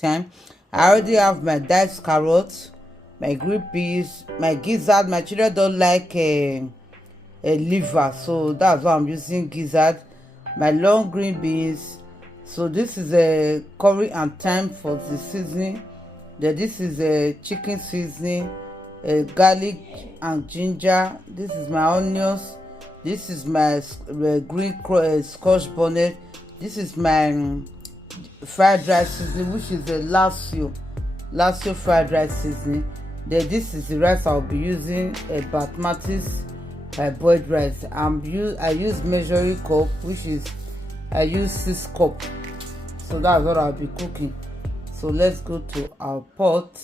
time. I already have my diced carrots, my green peas, my gizzard. My children don't like a liver, so that's why I'm using gizzard. My long green beans. So this is a curry and thyme for the seasoning. Then this is a chicken seasoning, garlic and ginger. This is my onions. This is my green scotch bonnet. This is my fried rice seasoning, which is a lasio fried rice seasoning. Then this is the rice I'll be using, a basmati boiled rice. I use measuring cup, which is I use 6 cup. So that's what I'll be cooking. So let's go to our pot.